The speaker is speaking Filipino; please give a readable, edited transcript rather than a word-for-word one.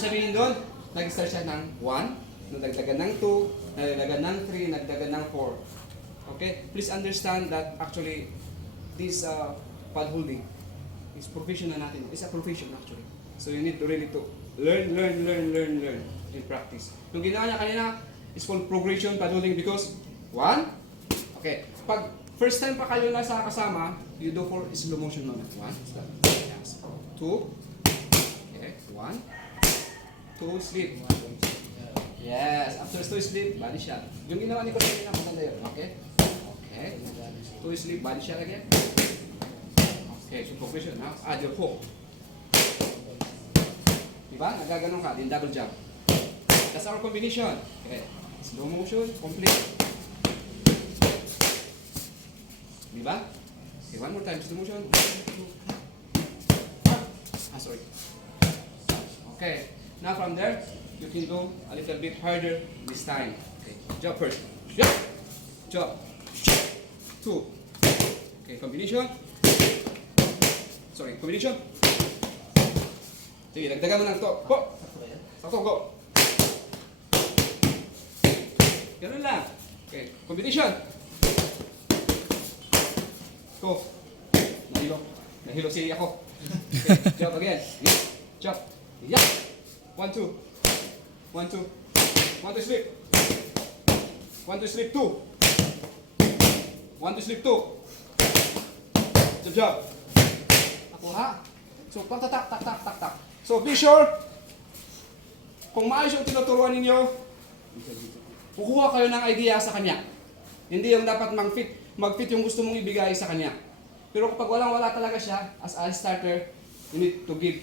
Ibig sabihin doon, nag-start siya ng 1, nagdagdagan ng 2, nagdagdagan ng 3, nagdagdagan ng 4. Okay? Please understand that actually, this pad holding is profession na natin. It's a profession actually. So you need to really to learn in practice. Yung ginawa niya kanina is called progression pad holding because 1, okay, pag first time pa kayo na sa kasama, you do for slow motion muna. 1, stop. Yes. 2, okay, 1, 2, sleep. Yes, after 2 sleep, body shot. Yung ginawa ni ko kanina, maganda yun. Okay? Okay. 2 sleep, body shot again. Okay, so progression. Now, add your hook. Diba? Nagaganon ka, din double jump. That's our combination. Okay. Slow motion, complete. Diba? Okay, one more time. Slow motion. Sorry. Okay. Now from there, you can go a little bit harder this time. Okay. Jump first. Jump. Jump. 2. Okay, combination. Sorry, combination. Sige, dagdagan mo ng to. Go! Sakto, go! Ganun lang. Okay, combination. Go. Nahilo. Nahilo si ako. Okay, jump again. Yeah. Jump. Yeah. 1, 2. 1, 2. 1 to sleep. 1 to sleep, 2. 1 to sleep, 2. Jump, jump. Ako ha. So, tak, tak, tak, tak, tak, tak. So, be sure, kung maayos yung tinuturuan ninyo, kukuha kayo ng idea sa kanya. Hindi yung dapat mag-fit yung gusto mong ibigay sa kanya. Pero kapag walang-wala talaga siya, as a starter, you need to give